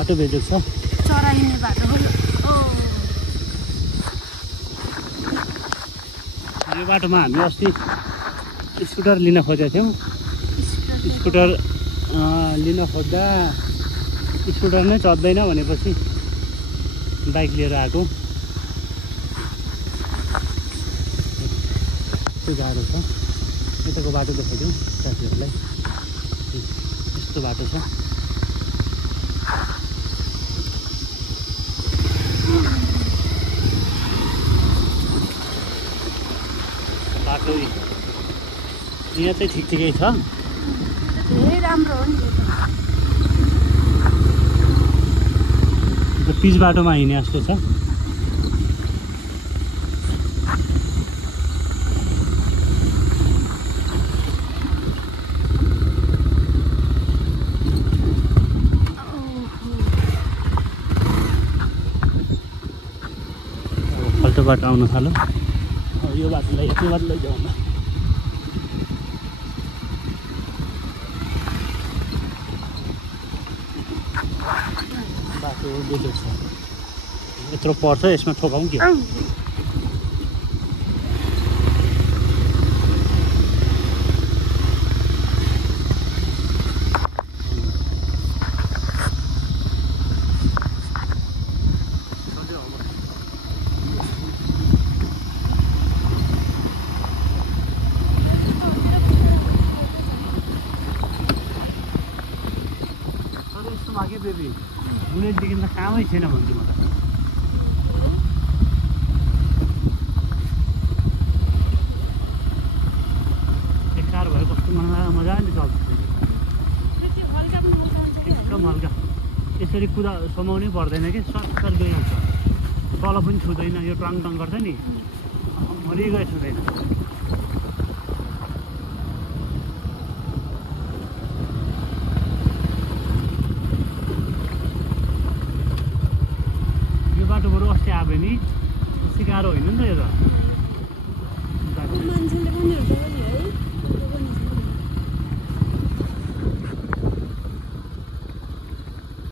बाटो बेजेको छ चरा हिँड्ने बाटो हो यो बाटोमा हामी अस्ति स्कुटर लिन खोजेको थियौँ स्कुटर लिन खोज्दा स्कुटर नै चल्दैन भनेपछि बाइक लिएर आएको यस्तो गाह्रो छ यताको बाटो देखाइदिउँ साथीहरूलाई यस्तो बाटो छ बाटो यहाँ चाहिँ ठिकै छ धेरै राम्रो हो नि पिच बाटोमा हिँड्ने जस्तो छ फाल्टो बाटो आउन थाल्यो यो बाटोलाई यति बाटो लैजाउँ न बाटो बेजेको छ यत्रो पर्छ यसमा ठोकाउँ के बेबी बुलेटदेखि त कामै छैन भन्छु म त एकसार भयो कस्तो मजाले चल्छ एकदम हल्का यसरी कुदा समाउनै पर्दैन कि सत्तर गइहाल्छ तल पनि छुँदैन यो टङ टङ गर्छ नि मरिगए छुँदैन बाटो बरु अस्ति आयो नि गाह्रो होइन नि त यो त